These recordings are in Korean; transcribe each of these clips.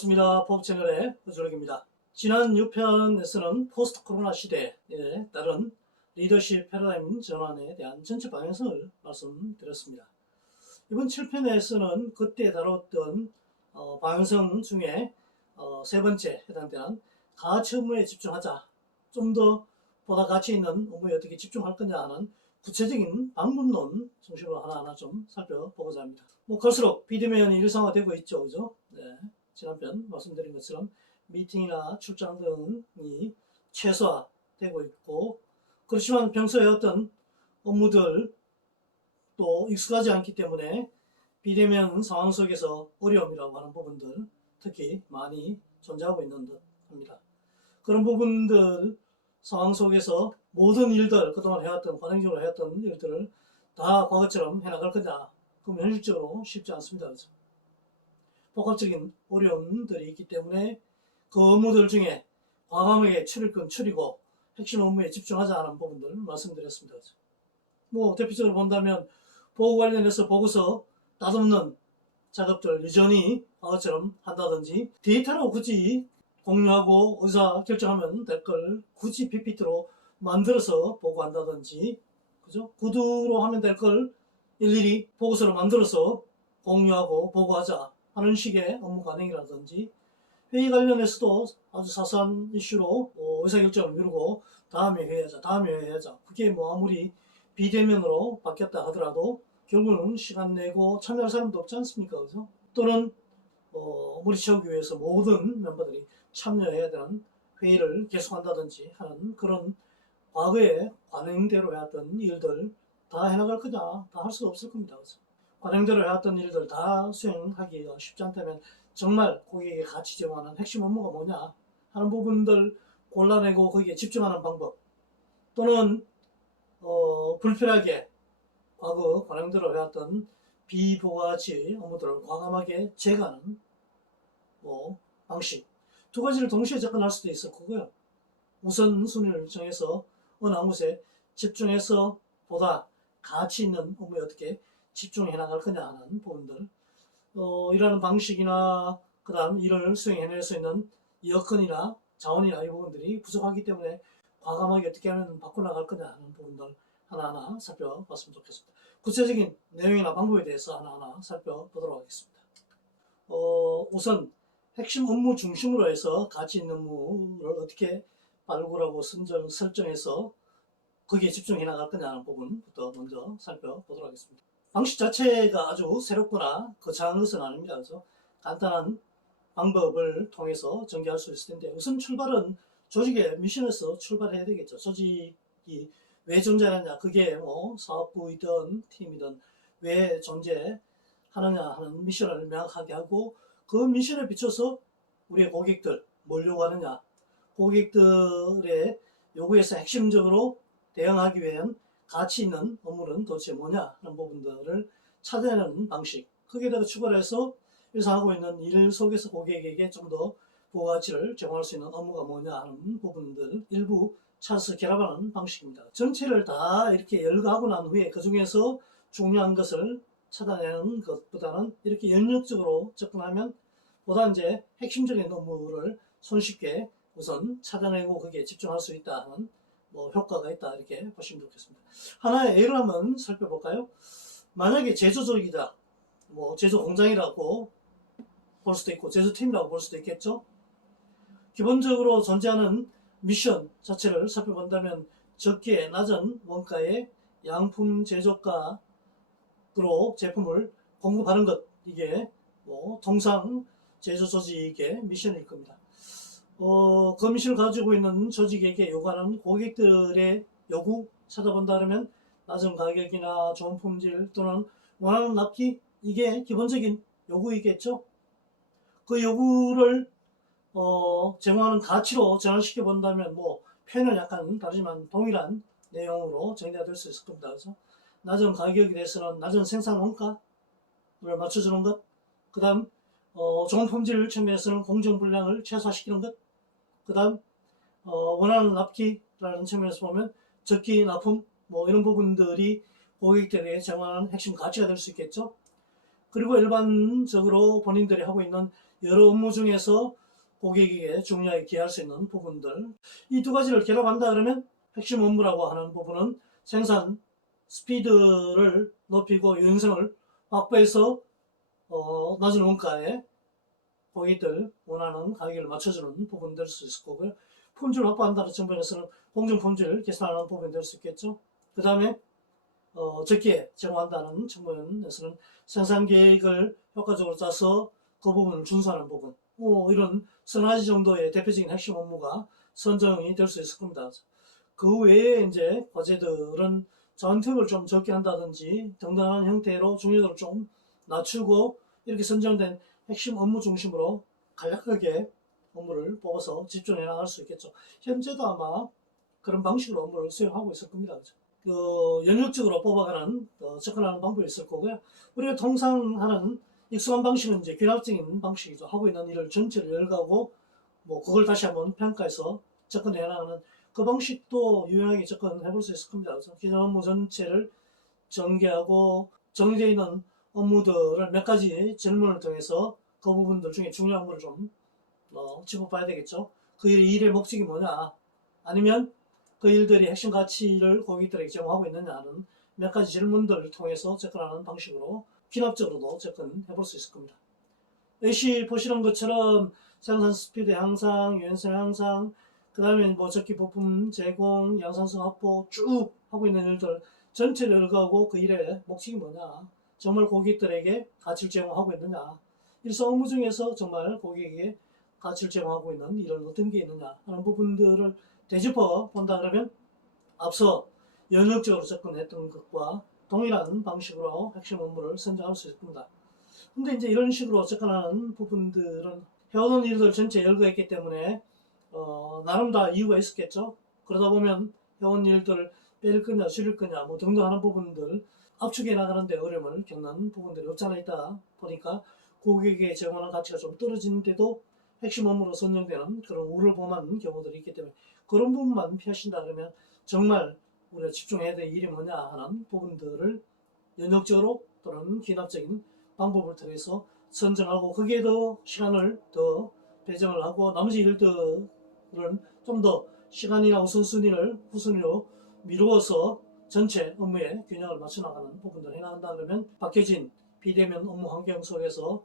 반갑습니다. 법채널의 허준혁입니다. 지난 6편에서는 포스트 코로나 시대에 따른 리더십 패러다임 전환에 대한 전체 방향성을 말씀드렸습니다. 이번 7편에서는 그때 다뤘던 방향성 중에 세 번째 해당되는 가치 업무에 집중하자. 좀 더 보다 가치 있는 업무에 어떻게 집중할 거냐 하는 구체적인 방법론 중심으로 하나하나 좀 살펴보고자 합니다. 갈수록 비대면이 일상화되고 있죠. 그죠? 네. 지난편 말씀드린 것처럼 미팅이나 출장 등이 최소화되고 있고, 그렇지만 평소에 어떤 업무들 또 익숙하지 않기 때문에 비대면 상황 속에서 어려움이라고 하는 부분들 특히 많이 존재하고 있는 듯 합니다. 그런 부분들 상황 속에서 모든 일들, 그동안 해왔던, 관행적으로 해왔던 일들을 다 과거처럼 해나갈 거냐? 그럼 현실적으로 쉽지 않습니다. 그렇죠? 복합적인 어려움들이 있기 때문에 그 업무들 중에 과감하게 추릴 건 추리고 핵심 업무에 집중하자 하는 부분들 말씀드렸습니다. 그렇죠? 대표적으로 본다면 보고 관련해서 보고서 다듬는 작업들 여전히 과거처럼 한다든지, 데이터로 굳이 공유하고 의사 결정하면 될 걸 굳이 PPT로 만들어서 보고한다든지, 그죠? 구두로 하면 될 걸 일일이 보고서로 만들어서 공유하고 보고하자 하는 식의 업무 관행이라든지, 회의 관련해서도 아주 사소한 이슈로 의사결정을 미루고 다음에 회의하자. 그게 아무리 비대면으로 바뀌었다 하더라도 결국은 시간 내고 참여할 사람도 없지 않습니까? 그죠? 또는 머리 채우기 위해서 모든 멤버들이 참여해야 되는 회의를 계속한다든지 하는 그런 과거에 관행대로 해왔던 일들 다 해나갈 거냐? 다 할 수가 없을 겁니다. 그죠? 관행대로 해왔던 일들 다 수행하기가 쉽지 않다면 정말 고객에게 가치 제공하는 핵심 업무가 뭐냐 하는 부분들 골라내고 거기에 집중하는 방법, 또는 불필요하게 과거 관행대로 해왔던 비부가가치 업무들을 과감하게 제거하는 방식, 두 가지를 동시에 접근할 수도 있을 거고요. 우선순위를 정해서 어느 한 곳에 집중해서 보다 가치 있는 업무에 어떻게 집중해 나갈 거냐 하는 부분들, 이러한 방식이나 그 다음 일을 수행해낼 수 있는 여건이나 자원이나 이 부분들이 부족하기 때문에 과감하게 어떻게 하면 바꿔나갈 거냐 하는 부분들 하나하나 살펴봤으면 좋겠습니다. 구체적인 내용이나 방법에 대해서 하나하나 살펴보도록 하겠습니다. 우선 핵심 업무 중심으로 해서 가치 있는 업무를 어떻게 발굴하고 설정해서 거기에 집중해 나갈 거냐 하는 부분부터 먼저 살펴보도록 하겠습니다. 방식 자체가 아주 새롭거나 거창한 것은 아닙니다. 그래서 간단한 방법을 통해서 전개할 수 있을 텐데, 우선 출발은 조직의 미션에서 출발해야 되겠죠. 조직이 왜 존재하느냐, 그게 사업부이든 팀이든 왜 존재하느냐 하는 미션을 명확하게 하고, 그 미션에 비춰서 우리의 고객들 뭘 요구하느냐, 고객들의 요구에서 핵심적으로 대응하기 위한 가치 있는 업무는 도대체 뭐냐 하는 부분들을 찾아내는 방식, 거기에다가 추가해서 일상하고 있는 일 속에서 고객에게 좀 더 부가가치를 제공할 수 있는 업무가 뭐냐 하는 부분들 일부 찾아서 결합하는 방식입니다. 전체를 다 이렇게 열거하고 난 후에 그 중에서 중요한 것을 찾아내는 것보다는 이렇게 연역적으로 접근하면 보다 이제 핵심적인 업무를 손쉽게 우선 찾아내고 거기에 집중할 수 있다는 효과가 있다, 이렇게 보시면 좋겠습니다. 하나의 예를 한번 살펴볼까요? 만약에 제조적이다, 제조 공장이라고 볼 수도 있고 제조팀이라고 볼 수도 있겠죠. 기본적으로 존재하는 미션 자체를 살펴본다면 적게 낮은 원가의 양품 제조가로 제품을 공급하는 것, 이게 통상 제조 조직의 미션일 겁니다. 그 미션을 가지고 있는 조직에게 요구하는 고객들의 요구 찾아본다면 낮은 가격이나 좋은 품질 또는 원하는 납기, 이게 기본적인 요구이겠죠. 그 요구를 제공하는 가치로 전환시켜 본다면 표현은 약간 다르지만 동일한 내용으로 정리가 될 수 있을 겁니다. 그래서 낮은 가격에 대해서는 낮은 생산 원가를 맞춰주는 것, 그 다음 좋은 품질 측면에서는 공정 분량을 최소화시키는 것, 그 다음 원하는 납기라는 측면에서 보면 적기 납품 이런 부분들이 고객들에게 제공하는 핵심 가치가 될 수 있겠죠. 그리고 일반적으로 본인들이 하고 있는 여러 업무 중에서 고객에게 중요하게 기여할 수 있는 부분들, 이 두 가지를 결합한다 그러면 핵심 업무라고 하는 부분은 생산 스피드를 높이고 유연성을 확보해서 낮은 원가에 고객들 원하는 가격을 맞춰주는 부분 될 수 있을 거고요. 품질 확보한다는 측면에서는 공정 품질 개선하는 부분이 될 수 있겠죠. 그 다음에 적게 제공한다는 측면에서는 생산 계획을 효과적으로 짜서 그 부분을 준수하는 부분, 이런 서너 가지 정도의 대표적인 핵심 업무가 선정이 될 수 있을 겁니다. 그 외에 이제 과제들은 자원투입을 좀 적게 한다든지 등등한 형태로 중요도를 좀 낮추고 이렇게 선정된 핵심 업무 중심으로 간략하게 업무를 뽑아서 집중해 나갈 수 있겠죠. 현재도 아마 그런 방식으로 업무를 수행하고 있을 겁니다. 연역적으로 뽑아가는 접근하는 방법이 있을 거고요. 우리가 통상 하는 익숙한 방식은 이제 귀납적인 방식이죠. 하고 있는 일을 전체를 열가고 그걸 다시 한번 평가해서 접근해 나가는 그 방식도 유용하게 접근해 볼 수 있을 겁니다. 그래서 기존 업무 전체를 전개하고 정리되어 있는 업무들을 몇 가지 질문을 통해서 그 부분들 중에 중요한 거를 좀 짚어봐야 되겠죠. 그 일의 목적이 뭐냐, 아니면 그 일들이 핵심 가치를 고객들에게 제공하고 있느냐 하는 몇 가지 질문들을 통해서 접근하는 방식으로 귀납적으로도 접근해 볼 수 있을 겁니다. 여기 보시는 것처럼 생산 스피드 향상, 유연성 향상, 그 다음에 적기 부품 제공, 양산성 확보 쭉 하고 있는 일들 전체를 열거하고 그 일의 목적이 뭐냐, 정말 고객들에게 가치를 제공하고 있느냐, 일상 업무 중에서 정말 고객에게 가치를 제공하고 있는 일은 어떤 게 있느냐 하는 부분들을 되짚어 본다 그러면 앞서 연역적으로 접근했던 것과 동일한 방식으로 핵심 업무를 선정할 수 있습니다. 근데 이제 이런 식으로 접근하는 부분들은 해오던 일들 전체 열거했기 때문에 나름 다 이유가 있었겠죠. 그러다 보면 해온 일들을 뺄 거냐 줄일 거냐 등등 하는 부분들 압축해 나가는데 어려움을 겪는 부분들이 없잖아 있다 보니까 고객에게 제공하는 가치가 좀 떨어지는데도 핵심 업무로 선정되는 그런 우려범한 경우들이 있기 때문에 그런 부분만 피하신다 그러면 정말 우리가 집중해야 될 일이 뭐냐 하는 부분들을 연역적으로 또는 기납적인 방법을 통해서 선정하고 거기에 더 시간을 더 배정을 하고 나머지 일들은 좀 더 시간이나 우선순위를 후순위로 미루어서 전체 업무에 균형을 맞춰 나가는 부분들을 해나간다 그러면 바뀌어진 비대면 업무 환경 속에서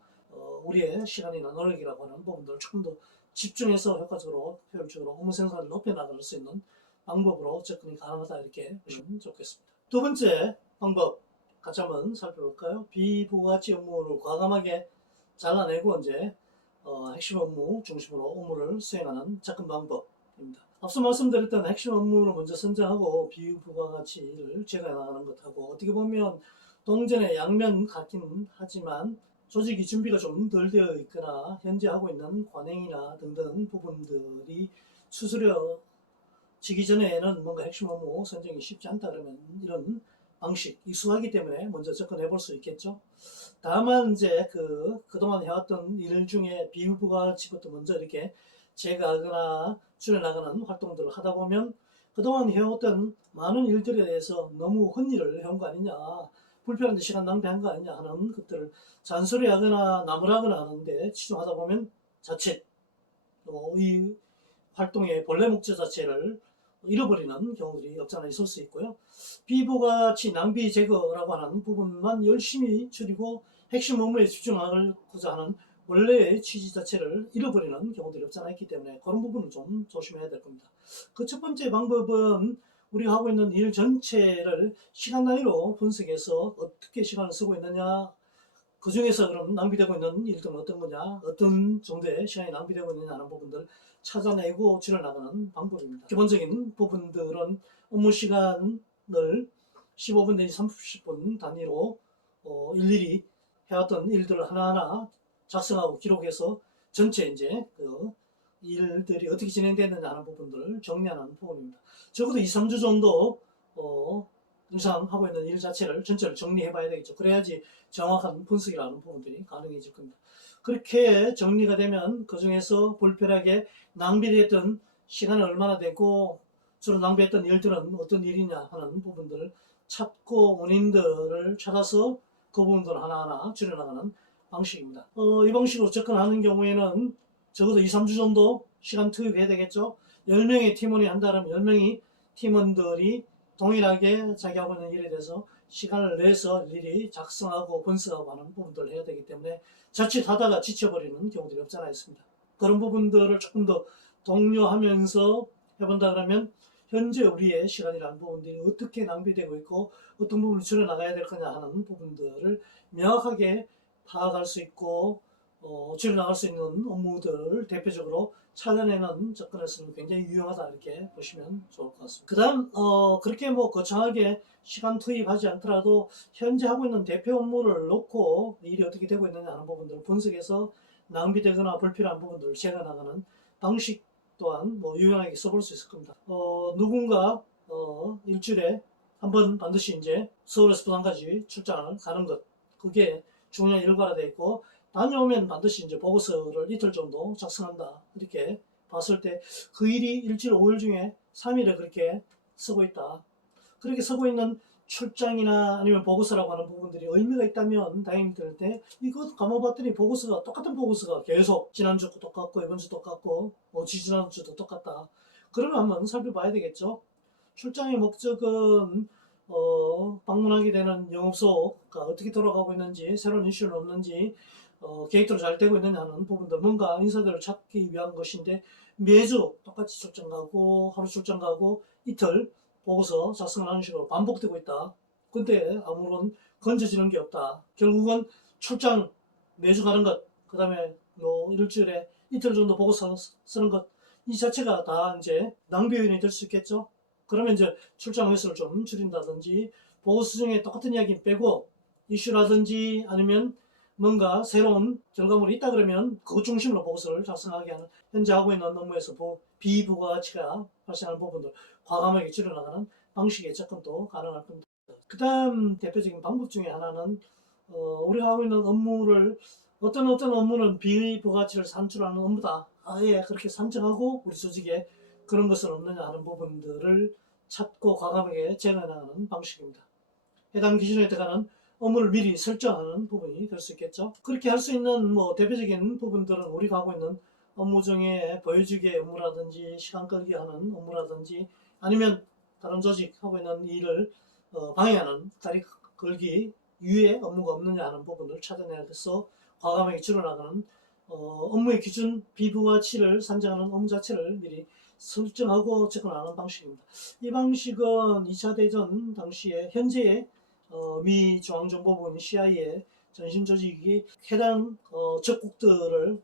우리의 시간이나 노력이라고 하는 부분들을 조금 더 집중해서 효과적으로 효율적으로 업무 생산을 높여 나갈 수 있는 방법으로 접근이 가능하다 이렇게 보시면 좋겠습니다. 두 번째 방법 같이 한번 살펴볼까요? 비부가가치 업무를 과감하게 잘라내고 이제 핵심 업무 중심으로 업무를 수행하는 접근 방법입니다. 앞서 말씀드렸던 핵심 업무를 먼저 선정하고 비부가가치를 제거해 나가는 것하고 어떻게 보면 동전의 양면 같긴 하지만 조직이 준비가 좀 덜 되어 있거나 현재 하고 있는 관행이나 등등 부분들이 추스려지기 전에는 뭔가 핵심 업무 선정이 쉽지 않다 그러면 이런 방식 익숙하기 때문에 먼저 접근해 볼 수 있겠죠. 다만 이제 그동안 해왔던 일 중에 비부가치부터 먼저 이렇게 제거하거나 줄여나가는 활동들을 하다 보면 그동안 해왔던 많은 일들에 대해서 너무 헛일을 해온 거 아니냐, 불필요한 시간 낭비한 거 아니냐 하는 것들을 잔소리하거나 나무라거나 하는데 치중하다 보면 자칫 이 활동의 본래 목적 자체를 잃어버리는 경우들이 없잖아 있을 수 있고요. 비부가치 낭비 제거라고 하는 부분만 열심히 줄이고 핵심 업무에 집중하고자 하는 원래의 취지 자체를 잃어버리는 경우들이 없잖아 있기 때문에 그런 부분은 좀 조심해야 될 겁니다. 그 첫 번째 방법은 우리가 하고 있는 일 전체를 시간 단위로 분석해서 어떻게 시간을 쓰고 있느냐, 그 중에서 그럼 낭비되고 있는 일들은 어떤 거냐, 어떤 정도의 시간이 낭비되고 있느냐 하는 부분들을 찾아내고 줄여나가는 방법입니다. 기본적인 부분들은 업무 시간을 15분 내지 30분 단위로 일일이 해왔던 일들을 하나하나 작성하고 기록해서 전체 이제 일들이 어떻게 진행되느냐 하는 부분들을 정리하는 부분입니다. 적어도 2, 3주 정도 이상 하고 있는 일 자체를 전체를 정리해 봐야 되겠죠. 그래야지 정확한 분석이라는 부분들이 가능해질 겁니다. 그렇게 정리가 되면 그 중에서 불필요하게 낭비됐던 시간이 얼마나 되고 주로 낭비했던 일들은 어떤 일이냐 하는 부분들을 찾고 원인들을 찾아서 그 부분들을 하나하나 줄여나가는 방식입니다. 이 방식으로 접근하는 경우에는 적어도 2, 3주 정도 시간 투입해야 되겠죠. 10명의 팀원이 한다면 10명이 팀원들이 동일하게 자기 하고 있는 일에 대해서 시간을 내서 일일이 작성하고 분석하고 하는 부분들을 해야 되기 때문에 자칫 하다가 지쳐버리는 경우들이 없지 않아 있습니다. 그런 부분들을 조금 더 독려하면서 해본다 그러면 현재 우리의 시간이라는 부분들이 어떻게 낭비되고 있고 어떤 부분을 줄여나가야 될 거냐 하는 부분들을 명확하게 파악할 수 있고 줄여나갈 수 있는 업무들을 대표적으로 찾아내는 접근에서는 굉장히 유용하다 이렇게 보시면 좋을 것 같습니다. 그 다음 그렇게 뭐 거창하게 시간 투입하지 않더라도 현재 하고 있는 대표 업무를 놓고 일이 어떻게 되고 있느냐 하는 부분들을 분석해서 낭비되거나 불필요한 부분들을 제거나가는 방식 또한 뭐 유용하게 써볼 수 있을 겁니다. 누군가 일주일에 한 번 반드시 이제 서울에서 부산까지 출장을 가는 것, 그게 중요한 일과가 되어 있고 다녀오면 반드시 이제 보고서를 이틀 정도 작성한다 이렇게 봤을 때 그 일이 일주일 5일 중에 3일에 그렇게 쓰고 있다. 그렇게 쓰고 있는 출장이나 아니면 보고서라고 하는 부분들이 의미가 있다면 다행히 될 때 이거 감아봤더니 보고서가 똑같은 보고서가 계속 지난주도 똑같고 이번 주 똑같고 지지난주도 똑같다. 그러면 한번 살펴봐야 되겠죠. 출장의 목적은 방문하게 되는 영업소가 어떻게 돌아가고 있는지 새로운 이슈는 없는지 계획대로 잘 되고 있느냐 하는 부분들 뭔가 인사들을 찾기 위한 것인데 매주 똑같이 출장 가고 하루 출장 가고 이틀 보고서 작성하는 식으로 반복되고 있다. 근데 아무런 건져지는 게 없다. 결국은 출장 매주 가는 것, 그 다음에 뭐 일주일에 이틀 정도 보고서 쓰는 것, 이 자체가 다 이제 낭비 요인이 될 수 있겠죠. 그러면 이제 출장 횟수를 좀 줄인다든지 보고서 중에 똑같은 이야기 빼고 이슈라든지 아니면 뭔가 새로운 결과물이 있다 그러면 그것 중심으로 보고서를 작성하게 하는 현재 하고 있는 업무에서 비부가가치가 발생하는 부분들 과감하게 줄여나가는 방식의 접근도 가능할 겁니다. 그 다음 대표적인 방법 중에 하나는 우리가 하고 있는 업무를 어떤 업무는 비부가가치를 산출하는 업무다. 아예 그렇게 산정하고 우리 조직에 그런 것은 없느냐 하는 부분들을 찾고 과감하게 제거해나가는 방식입니다. 해당 기준에 들어가는 업무를 미리 설정하는 부분이 될 수 있겠죠. 그렇게 할 수 있는 뭐 대표적인 부분들은 우리가 하고 있는 업무 중에 보여주기 업무라든지 시간 끌기 하는 업무라든지 아니면 다른 조직 하고 있는 일을 방해하는 다리 걸기 이외의 업무가 없느냐 하는 부분을 찾아내서 과감하게 줄여나가는 업무의 기준 비부가치를 산정하는 업무 자체를 미리 설정하고 접근하는 방식입니다. 이 방식은 2차 대전 당시에 현재의 미 중앙정보부인 CIA의 전신조직이 해당 적국들을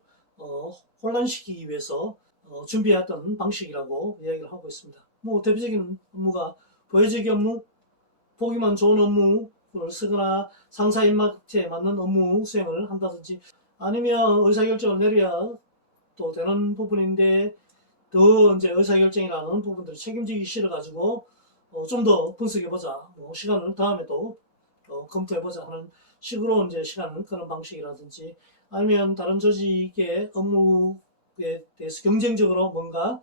혼란시키기 위해서 준비했던 방식이라고 이야기를 하고 있습니다. 뭐 대표적인 업무가 보여주기 업무, 보기만 좋은 업무를 쓰거나 상사 입맛에 맞는 업무 수행을 한다든지 아니면 의사결정을 내려야 또 되는 부분인데 더 이제 의사결정이라는 부분들을 책임지기 싫어가지고 좀 더 분석해보자. 시간을 다음에 또 검토해보자 하는 식으로 이제 시간을 끄는 방식이라든지 아니면 다른 조직의 업무에 대해서 경쟁적으로 뭔가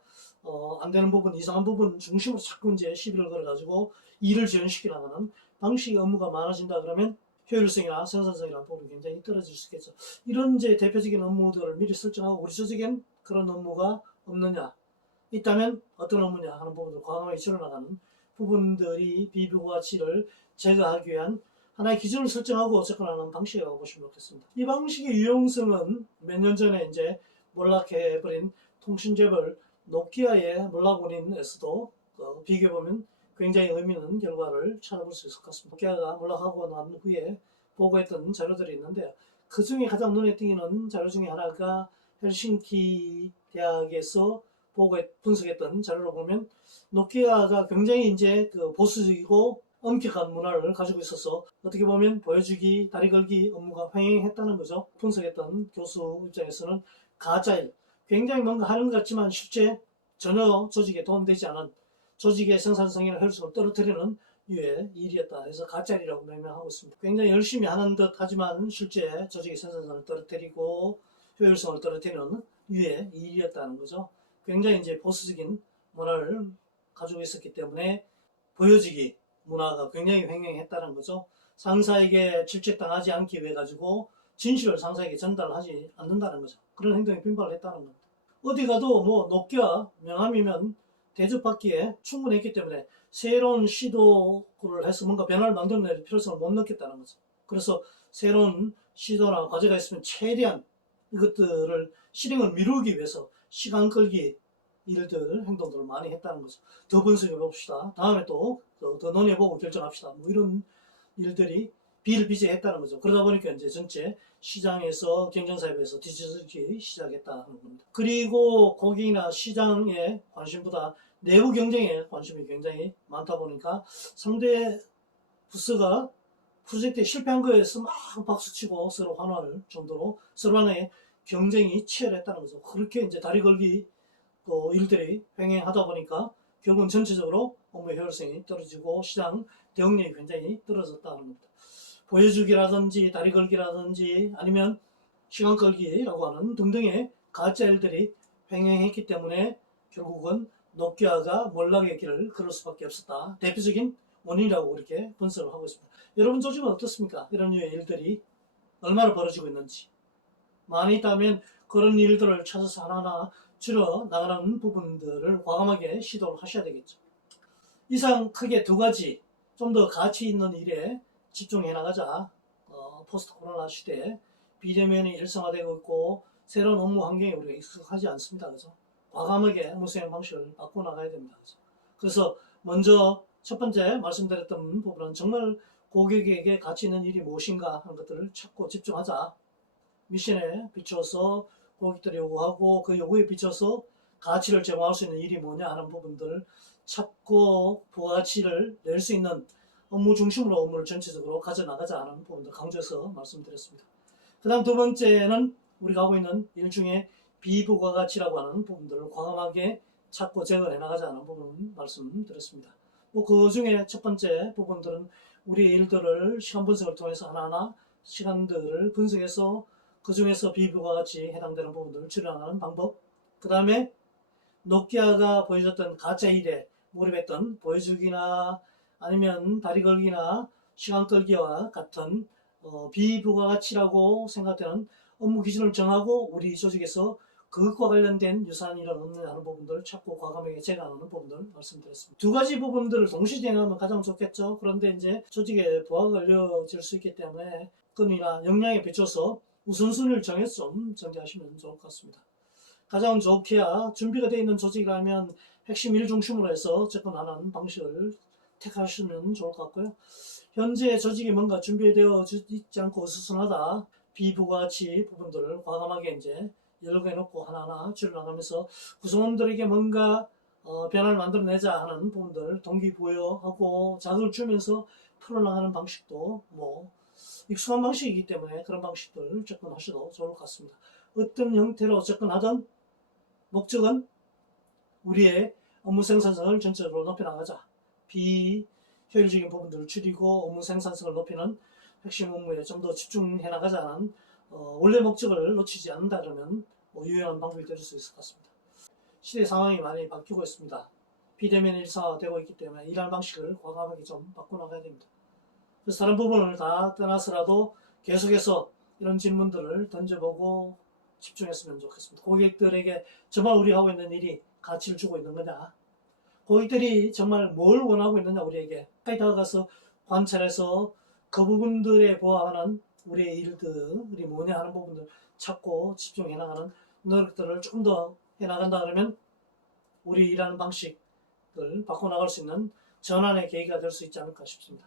안 되는 부분, 이상한 부분 중심으로 자꾸 이제 시비를 걸어가지고 일을 지연시켜 나가는 방식의 업무가 많아진다 그러면 효율성이나 생산성이라는 부분이 굉장히 떨어질 수 있겠죠. 이런 이제 대표적인 업무들을 미리 설정하고 우리 조직엔 그런 업무가 없느냐, 있다면 어떤 업무냐 하는 부분을 과감하게 줄여나가는 부분들이 비부가치를 제거하기 위한 하나의 기준을 설정하고 접근하는 방식이라고 보시면 좋겠습니다. 이 방식의 유용성은 몇 년 전에 이제 몰락해버린 통신재벌 노키아의 몰락원인에서도 비교해보면 굉장히 의미 있는 결과를 찾아볼 수 있을 것 같습니다. 노키아가 몰락하고 난 후에 보고했던 자료들이 있는데 그 중에 가장 눈에 띄는 자료 중에 하나가 헬싱키 대학에서 분석했던 자료를 보면 노키아가 굉장히 이제 보수적이고 엄격한 문화를 가지고 있어서 어떻게 보면 보여주기, 다리 걸기 업무가 횡행했다는 거죠. 분석했던 교수 입장에서는 가짜일, 굉장히 뭔가 하는 것 같지만 실제 전혀 조직에 도움되지 않은 조직의 생산성이나 효율성을 떨어뜨리는 유의 일이었다 해서 가짜일이라고 명명하고 있습니다. 굉장히 열심히 하는 듯 하지만 실제 조직의 생산성을 떨어뜨리고 효율성을 떨어뜨리는 유의 일이었다는 거죠. 굉장히 이제 보수적인 문화를 가지고 있었기 때문에 보여지기 문화가 굉장히 횡행했다는 거죠. 상사에게 질책당하지 않기 위해 가지고 진실을 상사에게 전달하지 않는다는 거죠. 그런 행동에 빈발을 했다는 겁니다. 어디 가도 뭐 노키아 명함이면 대접받기에 충분했기 때문에 새로운 시도를 해서 뭔가 변화를 만들어낼 필요성을 못 느꼈다는 거죠. 그래서 새로운 시도나 과제가 있으면 최대한 이것들을 실행을 미루기 위해서 시간 끌기 일들, 행동들을 많이 했다는 거죠. 더 분석해 봅시다. 다음에 또 더 논의해보고 결정합시다. 뭐 이런 일들이 비일비재했다는 거죠. 그러다 보니까 이제 전체 시장에서 경쟁사회에서 뒤집기 시작했다는 겁니다. 그리고 고객이나 시장의 관심보다 내부 경쟁에 관심이 굉장히 많다 보니까 상대 부스가 프로젝트에 실패한 거에서 막 박수치고 서로 환호할 정도로 서로 간의 경쟁이 치열했다는 거죠. 그렇게 이제 다리 걸기 일들이 횡행하다 보니까 결국은 전체적으로 업무 효율성이 떨어지고 시장 대응력이 굉장히 떨어졌다는 겁니다. 보여주기라든지 다리 걸기라든지 아니면 시간 끌기라고 하는 등등의 가짜 일들이 횡행했기 때문에 결국은 노키아가 몰락의 길을 걸을 수밖에 없었다. 대표적인 원인이라고 이렇게 분석을 하고 있습니다. 여러분 조직은 어떻습니까? 이런 류의 일들이 얼마나 벌어지고 있는지. 많이 있다면 그런 일들을 찾아서 하나하나 줄여 나가는 부분들을 과감하게 시도를 하셔야 되겠죠. 이상 크게 두 가지 좀 더 가치 있는 일에 집중해 나가자. 포스트 코로나 시대에 비대면이 일상화되고 있고 새로운 업무 환경에 우리가 익숙하지 않습니다. 그죠? 과감하게 업무 수행 방식을 바꿔 나가야 됩니다. 그죠? 그래서 먼저 첫 번째 말씀드렸던 부분은 정말 고객에게 가치 있는 일이 무엇인가 하는 것들을 찾고 집중하자. 미션에 비춰서 고객들이 요구하고 그 요구에 비춰서 가치를 제공할 수 있는 일이 뭐냐 하는 부분들을 찾고 부가가치를 낼 수 있는 업무 중심으로 업무를 전체적으로 가져나가자 하는 부분들 강조해서 말씀드렸습니다. 그 다음 두 번째는 우리가 하고 있는 일 중에 비부가가치라고 하는 부분들을 과감하게 찾고 제거해 나가자는 부분 말씀드렸습니다. 그 중에 첫 번째 부분들은 우리의 일들을 시간 분석을 통해서 하나하나 시간들을 분석해서 그 중에서 비부가가치 해당되는 부분들을 줄여나가는 방법. 그 다음에 노키아가 보여줬던 가짜 일에 몰입했던 보여주기나 아니면 다리 걸기나 시간 끌기와 같은 비부가가치라고 생각되는 업무 기준을 정하고 우리 조직에서 그것과 관련된 유사한 일은 없느냐 하는 부분들을 찾고 과감하게 제거하는 부분들을 말씀드렸습니다. 두 가지 부분들을 동시 진행하면 가장 좋겠죠. 그런데 이제 조직에 부하가 걸려질 수 있기 때문에 건이나 역량에 비춰서 우선순위를 정해서 좀 전개하시면 좋을 것 같습니다. 가장 좋게야 준비가 되어 있는 조직이라면 핵심 일 중심으로 해서 접근하는 방식을 택하시면 좋을 것 같고요. 현재 조직이 뭔가 준비되어 있지 않고 어수선하다. 비부가가치 부분들을 과감하게 이제 열거해놓고 하나하나 줄여나가면서 구성원들에게 뭔가 변화를 만들어내자 하는 부분들 동기부여하고 자극을 주면서 풀어나가는 방식도 익숙한 방식이기 때문에 그런 방식들 접근하셔도 좋을 것 같습니다. 어떤 형태로 접근하든 목적은 우리의 업무 생산성을 전체적으로 높여나가자. 비효율적인 부분들을 줄이고 업무 생산성을 높이는 핵심 업무에 좀 더 집중해 나가자는 원래 목적을 놓치지 않는다 그러면 유용한 방법이 될 수 있을 것 같습니다. 시대 상황이 많이 바뀌고 있습니다. 비대면 일상화되고 있기 때문에 일하는 방식을 과감하게 좀 바꿔나가야 됩니다. 그래서 다른 부분을 다 떠나서라도 계속해서 이런 질문들을 던져보고 집중했으면 좋겠습니다. 고객들에게 정말 우리가 하고 있는 일이 가치를 주고 있는 거냐, 고객들이 정말 뭘 원하고 있느냐, 우리에게 가까이 다가가서 관찰해서 그 부분들에 부합하는 우리의 일들이 뭐냐 하는 부분들 찾고 집중해 나가는 노력들을 좀 더 해나간다 그러면 우리 일하는 방식을 바꿔나갈 수 있는 전환의 계기가 될 수 있지 않을까 싶습니다.